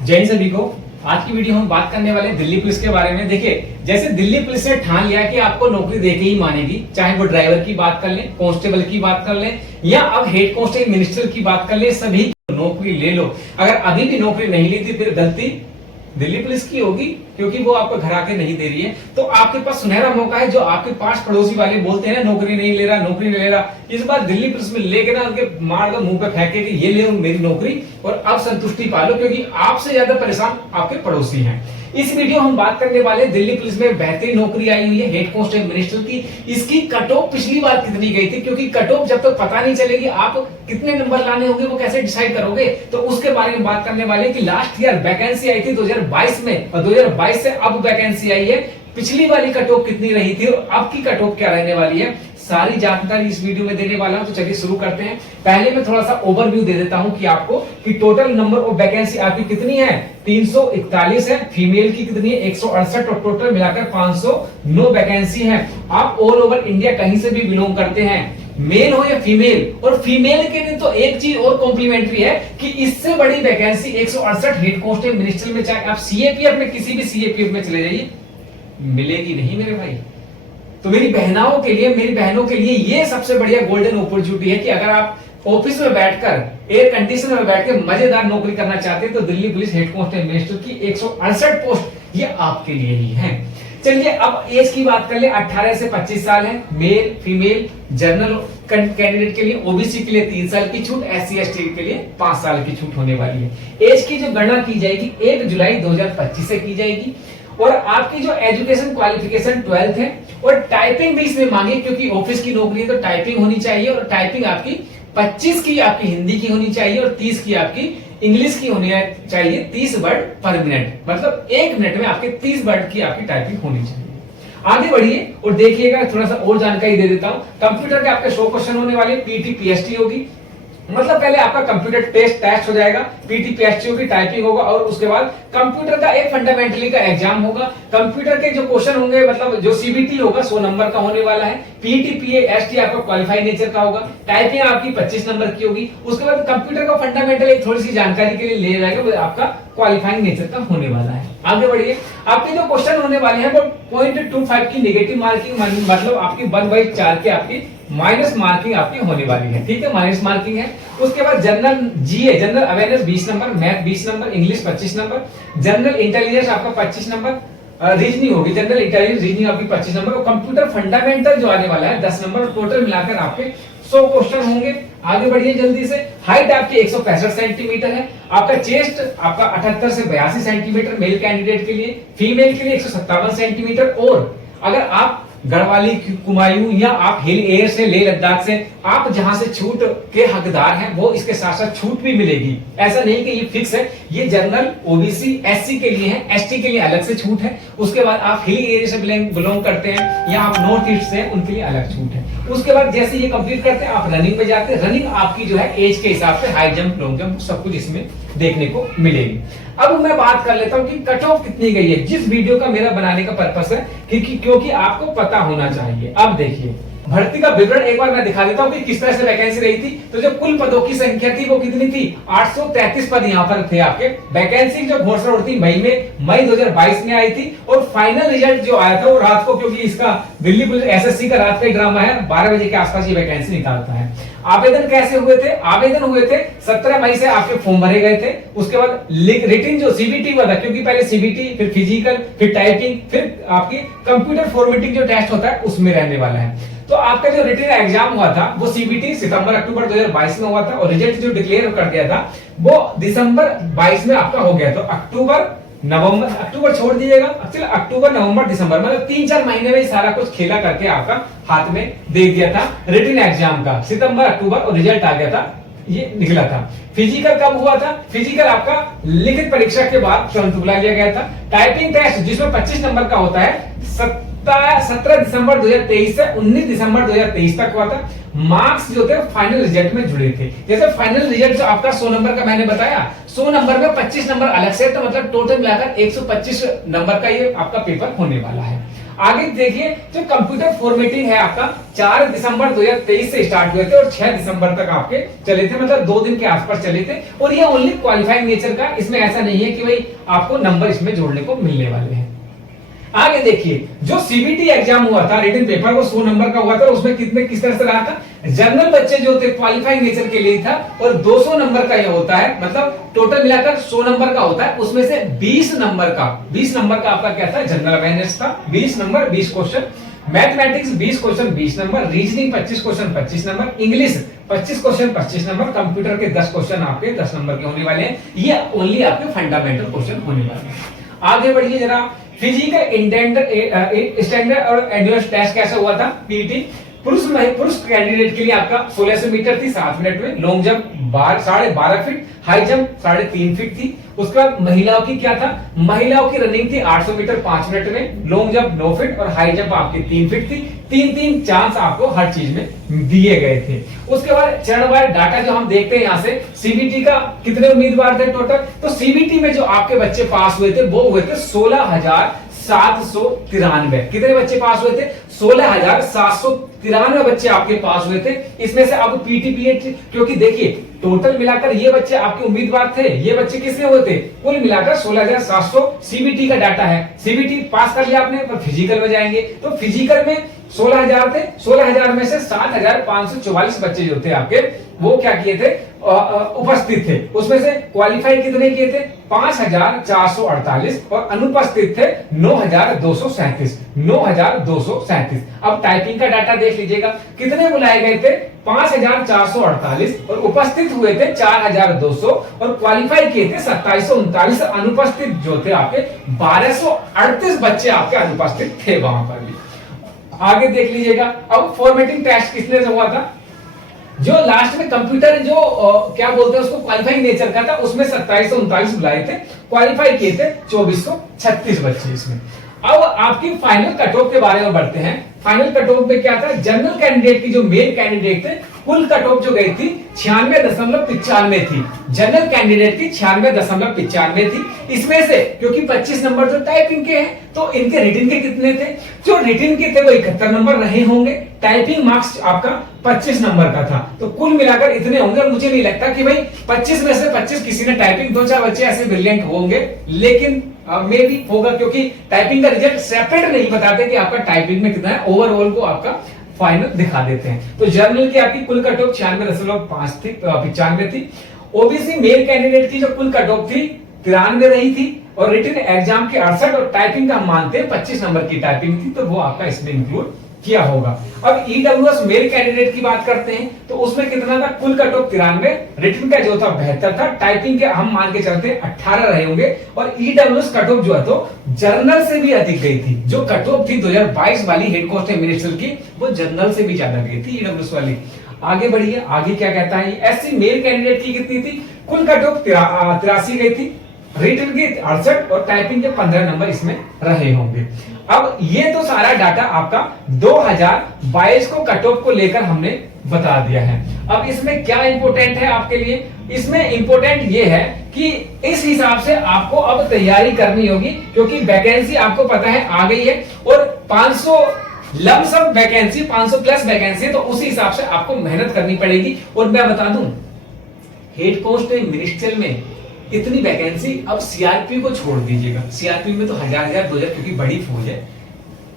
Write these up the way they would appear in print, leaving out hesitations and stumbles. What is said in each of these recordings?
जय हिंद सभी को। आज की वीडियो हम बात करने वाले हैं दिल्ली पुलिस के बारे में। देखिए, जैसे दिल्ली पुलिस ने ठान लिया कि आपको नौकरी देके ही मानेगी, चाहे वो ड्राइवर की बात कर लें, कांस्टेबल की बात कर लें या अब हेड कांस्टेबल मिनिस्टर की बात कर लें, सभी नौकरी ले लो। अगर अभी भी नौकरी नहीं ली थी फिर गलती दिल्ली पुलिस की होगी, क्योंकि वो आपको घर आके नहीं दे रही है। तो आपके पास सुनहरा मौका है। जो आपके पास पड़ोसी वाले बोलते हैं ना नौकरी नहीं ले रहा, नौकरी नहीं ले रहा, इस बार दिल्ली पुलिस में लेके ना उनके मार दो, मुंह पे फेंके कि ये ले मेरी नौकरी और अब संतुष्टि पालो, क्योंकि आपसे ज्यादा परेशान आपके पड़ोसी हैं। इस वीडियो हम बात करने वाले दिल्ली पुलिस में बेहतरीन नौकरी आई हुई है हेड कांस्टेबल मिनिस्टर की। इसकी कट ऑफ पिछली बार कितनी गई थी, क्योंकि कट ऑफ जब तक पता नहीं चलेगी आप कितने नंबर लाने होंगे वो कैसे डिसाइड करोगे। तो उसके बारे में बात करने वाले कि लास्ट ईयर वैकेंसी आई थी 2022 में और 2022 से अब वैकेंसी आई है। पिछली वाली कट ऑफ कितनी रही थी और अब की कट ऑफ क्या रहने वाली है, सारी जानकारी इस वीडियो में देने वाला हूं। तो चलिए शुरू करते हैं। पहले मैं थोड़ा सा ओवरव्यू दे देता हूं कि आपको कि टोटल नंबर ऑफ वैकेंसी आपकी कितनी है, 341 है। फीमेल की कितनी है, 168 और टोटल मिलाकर 509 वैकेंसी है। आप ऑल ओवर इंडिया कहीं से भी बिलोंग करते हैं, मेल हो या फीमेल, और फीमेल के लिए तो एक चीज और कॉम्प्लीमेंट्री है कि इससे बड़ी वैकेंसी 168 हेड कांस्टेबल मिनिस्टर में, चाहे आप सीएपीएफ में किसी भी सीएपीएफ में चले जाइए, मिलेगी नहीं मेरे भाई। तो मेरी बहनाओं के लिए, मेरी बहनों के लिए ये सबसे बढ़िया गोल्डन अपॉर्चुनिटी है कि अगर आप ऑफिस में बैठकर एयर कंडीशन में बैठ के मजेदार नौकरी करना चाहते हैं तो Delhi police head constable minister की 168 पोस्ट ये आपके लिए ही है। चलिए अब एज की बात कर ले। 18 से 25 साल है, मेल फीमेल। जनरल कैंडिडेट के लिए, ओबीसी के लिए 3 साल की छूट, SC ST के लिए 5 साल की छूट होने वाली है। एज की जो गणना की जाएगी 1 जुलाई 2025 से की जाएगी। और आपकी जो एजुकेशन क्वालिफिकेशन 12th है और टाइपिंग भी इसमें मांगे, क्योंकि ऑफिस की नौकरी है तो टाइपिंग होनी चाहिए। और टाइपिंग आपकी 25 की आपकी हिंदी की होनी चाहिए और 30 की आपकी इंग्लिश की होनी चाहिए। 30 वर्ड पर मिनट, मतलब 1 मिनट में आपके 30 वर्ड की आपकी टाइपिंग होनी चाहिए। आगे बढ़िए और देखिएगा, थोड़ा सा और जानकारी दे देता हूं। कंप्यूटर के आपके 100 क्वेश्चन होने वाले, पीटी पीएसटी होगी, मतलब पहले आपका कंप्यूटर टेस्ट हो जाएगा, पीटी पीएसटी होगी, टाइपिंग होगा और उसके बाद कंप्यूटर का एक फंडामेंटली का एग्जाम होगा। कंप्यूटर के जो क्वेश्चन होंगे, मतलब जो सीबीटी होगा 100 नंबर का होने वाला है। पीटी पीएसटी आपका क्वालिफाइड नेचर का होगा। टाइपिंग आपकी 25 नंबर की होगी। उसके बाद कंप्यूटर का फंडामेंटल एक थोड़ी सी जानकारी के लिए ले जाएगा, वो आपका क्वालिफाइंग नेचर का होने वाला है। आगे बढ़िए, आपके जो क्वेश्चन होने वाले हैं वो 0.25 की नेगेटिव मार्किंग, मतलब आपकी 1/4 के आपकी माइनस मार्किंग आपकी होने वाली है। ठीक है, माइनस मार्किंग है। उसके बाद general GA, general awareness 20 number, math 20 number, English 25 number, general intelligence आपका 25 नंबर, रीजनिंग होगी, जनरल इंटेलिजेंस रीजनिंग आपकी 25 नंबर और कंप्यूटर फंडामेंटल जो आने वाला है 10 नंबर। टोटल मिलाकर आपके 100 क्वेश्चन होंगे। आगे बढ़िए जल्दी से। हाइट आपकी 165 सेंटीमीटर है। आपका चेस्ट आपका 78 से 82 सेंटीमीटर मेल कैंडिडेट के लिए, फीमेल के लिए 157 सेंटीमीटर। और अगर आप गढ़वाली, कुमायूं या आप हिल एयर से, लेह लद्दाख से, आप जहां से छूट के हकदार हैं वो इसके साथ साथ छूट भी मिलेगी। ऐसा नहीं कि ये फिक्स है, ये जनरल ओबीसी एससी के लिए है, एसटी के लिए अलग से छूट है। उसके बाद आप हिल एरिया से बिलोंग करते हैं या आप नॉर्थ ईस्ट से, उनके लिए अलग छूट है। उसके बाद जैसे ये कंप्लीट करते हैं आप रनिंग पे जाते हैं। रनिंग आपकी जो है एज के हिसाब से हाई जंप, लॉन्ग जंप सब कुछ इसमें देखने को मिलेगी। अब मैं बात कर लेता हूं कि कट ऑफ कितनी गई है। जिस वीडियो का मेरा बनाने का पर्पस है क्योंकि आपको पता होना चाहिए। अब देखिए, भर्ती का विवरण एक बार मैं दिखा देता हूं कि किस तरह से वैकेंसी रही थी। तो जो कुल पदों की संख्या थी वो कितनी थी, 833 पद यहाँ पर थे आपके। वैकेंसी जो घोषणा होती मई 2022 में आई थी और फाइनल रिजल्ट जो आया था वो रात को, क्योंकि इसका दिल्ली पुलिस एसएससी का रात का ही ड्रामा है, 12 बजे के आसपास ये वैकेंसी निकालता है। आवेदन कैसे हुए थे, आवेदन हुए थे 17 मई से आपके फॉर्म भरे गए थे। उसके बाद रिटिन जो सीबीटी हुआ था, क्योंकि पहले सीबीटी फिर फिजिकल फिर टाइपिंग फिर आपकी कंप्यूटर फॉर्मेटिंग जो टेस्ट होता है उसमें रहने वाला है। तो आपका जो रिटन एग्जाम हुआ था वो सीबीटी सितंबर अक्टूबर 2022 में हुआ था और रिजल्ट जो डिक्लेयर कर दिया था वो दिसंबर 22 में आपका हो गया। तो अक्टूबर छोड़ दीजिएगा, चलो अक्टूबर नवंबर दिसंबर, मतलब 3-4 महीने में सारा कुछ खेला करके आपका हाथ में दे दिया था रिटन एग्जाम का। सितंबर अक्टूबर और रिजल्ट आ गया था, ये निकला था। फिजिकल कब हुआ था, फिजिकल आपका लिखित परीक्षा के बाद तुरंत बुला लिया गया था। टाइपिंग टेस्ट जिसमें 25 नंबर का होता है 17 दिसंबर 2023 से 19 दिसंबर 2023 तक हुआ था। मार्क्स जो थे फाइनल रिजल्ट में जुड़े थे। जैसे फाइनल रिजल्ट जो आपका 100 नंबर का मैंने बताया, 100 नंबर में 25 नंबर अलग से, तो मतलब टोटल मिलाकर 125 नंबर का ये आपका पेपर होने वाला है। आगे देखिए जो कंप्यूटर फॉर्मेटिंग है आपका 4 दिसंबर 2023 से स्टार्ट हुए थे और 6 दिसंबर तक आपके चले थे, मतलब 2 दिन के आसपास चले थे। और ये ओनली क्वालिफाइंग नेचर का, इसमें ऐसा नहीं है कि भाई आपको नंबर इसमें जोड़ने को मिलने वाले हैं। आगे देखिए जो सीबीटी एग्जाम हुआ था, रिटन पेपर वो 100 नंबर का हुआ था, उसमें किस तरह से रहा था, जनरल बच्चे जो थे क्वालिफाइंग नेचर के लिए था और 200 नंबर का यह होता है, मतलब टोटल मिलाकर 100 नंबर का होता है, उसमें से 20 नंबर का आपका क्या था, जनरल अवेयरनेस था, 20 number 20 question, mathematics 20 question 20 number, reasoning 25 question 25 number, English 25 question 25 number, computer के 10 क्वेश्चन आपके 10 नंबर के होने वाले हैं। ये ओनली आपके फंडामेंटल क्वेश्चन होने वाले हैं। आगे बढ़िए जरा, फिजिकल स्टैंडर्ड और एंड्योरेंस टेस्ट कैसा हुआ था, पीटी। पुरुष कैंडिडेट के लिए आपका 1600 मीटर थी 7 मिनट में, long jump 12.5 feet, high jump 3.5 feet थी। उसके बाद महिलाओं की क्या था, महिलाओं की रनिंग थी 800 मीटर 5 मिनट में, लॉन्ग जंप 9 फीट और हाई जंप आपकी 3 फीट थी। 3 चांस आपको हर चीज में दिए गए थे। उसके बाद चरणवार डाटा जो हम देखते हैं यहाँ से, सीबीटी का कितने उम्मीदवार थे टोटल, तो सीबीटी में जो आपके बच्चे पास हुए थे वो हुए थे 16,793। कितने बच्चे पास हुए थे, 16,793 बच्चे आपके पास हुए थे। इसमें से अब पीटीपीएच, क्योंकि देखिए टोटल मिलाकर ये बच्चे आपके उम्मीदवार थे, ये बच्चे किसके हुए थे, कुल मिलाकर 16,700 सीबीटी का डाटा है। सीबीटी पास कर लिया आपने, पर फिजिकल में जाएंगे तो फिजिकल में 16,000 थे, 16,000 में से 7,544 बच्चे जो थे आपके वो क्या किए थे, उपस्थित थे। उसमें से क्वालिफाई कितने किए थे, 5,448 और अनुपस्थित थे 9,237। 9,237। अब टाइपिंग का डाटा देख लीजिएगा, कितने बुलाए गए थे, 5,448 और उपस्थित हुए थे 4,200 और क्वालिफाई किए थे 2,739। अनुपस्थित जो थे आपके 1,238 बच्चे आपके अनुपस्थित थे वहां पर भी। आगे देख लीजिएगा, अब फॉर्मेटिंग टेस्ट किसने से हुआ था, जो लास्ट में कंप्यूटर जो क्या बोलते हैं उसको क्वालिफाइंग नेचर का था, उसमें 2,739 बुलाए थे, क्वालिफाई किए थे 2,436 बच्चे इसमें। अब आपकी फाइनल कट ऑफ के बारे में बढ़ते हैं। फाइनल कट ऑफ में क्या था, जनरल कैंडिडेट की जो मेल कैंडिडेट थे, कुल कट ऑफ जो गई थी 96.95 थी। जनरल कैंडिडेट की 96.95 थी। इसमें से क्योंकि 25 नंबर जो टाइपिंग के हैं तो इनके रिटन के कितने थे, जो रिटन के थे वो 71 नंबर रहे होंगे। टाइपिंग मार्क्स आपका 25 नंबर का था, तो कुल मिलाकर इतने होंगे। और मुझे नहीं लगता कि भाई 25 में से 25 किसी ने टाइपिंग, 2-4 बच्चे ऐसे ब्रिलियंट होंगे, लेकिन मे भी होगा, क्योंकि टाइपिंग का रिजल्ट सेपरेट नहीं बताते कि आपका टाइपिंग में कितना है, ओवरऑल को आपका फाइनल दिखा देते हैं। तो जर्नल की आपकी कुल कट ऑफ 96.5 थी, 95 थी। ओबीसी मेल कैंडिडेट की जो कुल कट ऑफ थी 93 रही थी और रिटन एग्जाम के 68 और टाइपिंग का हम मानते हैं 25 नंबर की टाइपिंग थी, तो वो आपका इसमें इंक्लूड किया होगा। अब ईडब्ल्यूएस मेल कैंडिडेट की बात करते हैं तो उसमें कितना था, कुल कट ऑफ 93, रिटन का जो था 72 था, टाइपिंग के हम मान के चलते 18 रहे होंगे। और ईडब्ल्यूएस कट ऑफ जो है तो जर्नल से भी अधिक गई थी। जो कट ऑफ थी 2022 वाली हेड कांस्टेबल मिनिस्टर की, वो जर्नल से भी ज्यादा गई थी ईडब्ल्यूएस वाली। आगे बढ़िए, आगे क्या कहता है, एससी मेल कैंडिडेट की कितनी थी, कुल कट ऑफ 83 गई थी, रिटन के 68 और टाइपिंग के 15 नंबर इसमें रहे होंगे। अब ये तो सारा डाटा आपका 2022 को कट ऑफ को लेकर हमने बता दिया है। अब इसमें क्या इंपॉर्टेंट है आपके लिए, इसमें इंपॉर्टेंट ये है कि इस हिसाब से आपको अब तैयारी करनी होगी, क्योंकि वैकेंसी आपको पता है आ गई है और 500 लमसम वैकेंसी, 500 प्लस वैकेंसी, तो उसी हिसाब से आपको मेहनत करनी पड़ेगी। और मैं बता दूं, हेड कांस्टेबल मिनिस्ट्रियल में इतनी वैकेंसी, अब सीआरपी को छोड़ दीजिएगा, सीआरपी में तो 1000 2000 क्योंकि बड़ी फौज है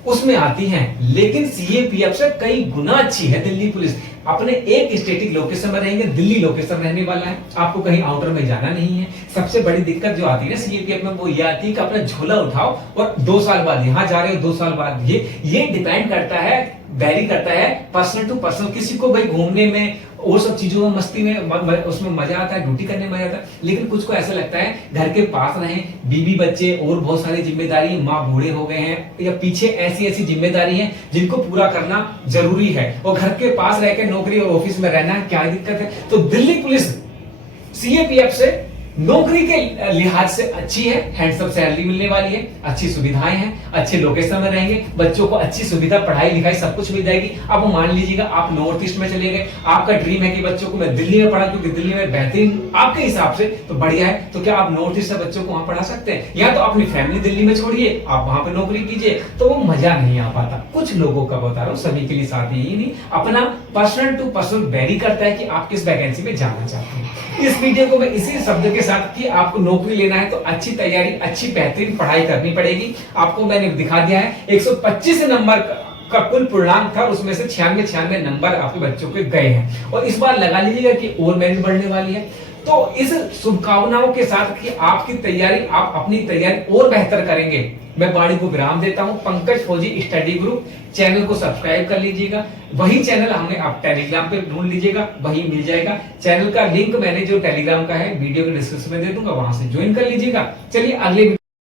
उसमें आती हैं, लेकिन सीएपीएफ से कई गुना अच्छी है दिल्ली पुलिस। अपने एक स्टेटिक लोकेशन में रहेंगे, दिल्ली लोकेशन रहने वाला है, आपको कहीं आउटर में जाना नहीं है। सबसे बड़ी दिक्कत जो आती है ना सीएपीएफ में, वो ये आती है कि अपना झोला उठाओ और 2 साल बाद यहाँ जा रहे हो, 2 साल बाद ये डिपेंड करता है, वैरी करता है पर्सन टू पर्सन। किसी को भाई घूमने में और सब चीजों में, मस्ती में, उसमें मजा आता है, ड्यूटी करने में मजा आता है, लेकिन कुछ को ऐसा लगता है घर के पास रहे, बीवी बच्चे और बहुत सारी जिम्मेदारी, माँ बूढ़े हो गए हैं या पीछे ऐसी जिम्मेदारी है जिनको पूरा करना जरूरी है, और घर के पास रह के नौकरी और ऑफिस में रहना क्या दिक्कत है। तो दिल्ली पुलिस सीएपीएफ से नौकरी के लिहाज से अच्छी है, हैंडसम सैलरी मिलने वाली है, अच्छी सुविधाएं हैं, अच्छे लोकेशन में रहेंगे, बच्चों को अच्छी सुविधा, पढ़ाई लिखाई सब कुछ मिल जाएगी। अब मान लीजिएगा आप नॉर्थ ईस्ट में चले गए, आपका ड्रीम है कि बच्चों को मैं दिल्ली में पढ़ा, क्योंकि दिल्ली में बेहतरीन आपके हिसाब से तो बढ़िया है, तो क्या आप नॉर्थ ईस्ट से बच्चों को वहां पढ़ा सकते हैं? या तो अपनी फैमिली दिल्ली में छोड़िए, आप वहां पे नौकरी कीजिए, तो वो मजा नहीं आ पाता। कुछ लोगों का बता रहा हूँ, सभी के लिए साथ यही नहीं, अपना पर्सनल टू पर्सनल वेरी करता है कि आप किस वैकेंसी में जाना चाहते हैं। इस वीडियो को मैं इसी शब्द के साथ कि आपको नौकरी लेना है तो अच्छी तैयारी, अच्छी बेहतरीन पढ़ाई करनी पड़ेगी। आपको मैंने दिखा दिया है 125 नंबर का कुल पूर्णांक था, उसमें से 96 नंबर आपके बच्चों के गए हैं, और इस बार लगा लीजिएगा कि और मेरिट बढ़ने वाली है। तो इस शुभकामनाओं के साथ कि आपकी तैयारी, आप अपनी तैयारी और बेहतर करेंगे, मैं वाणी को विराम देता हूं। पंकज फौजी स्टडी ग्रुप चैनल को सब्सक्राइब कर लीजिएगा, वही चैनल हमें आप टेलीग्राम पे ढूंढ लीजिएगा, वही मिल जाएगा। चैनल का लिंक मैंने जो टेलीग्राम का है वीडियो के डिस्क्रिप्शन में दे दूंगा, वहां से ज्वाइन कर लीजिएगा। चलिए अगले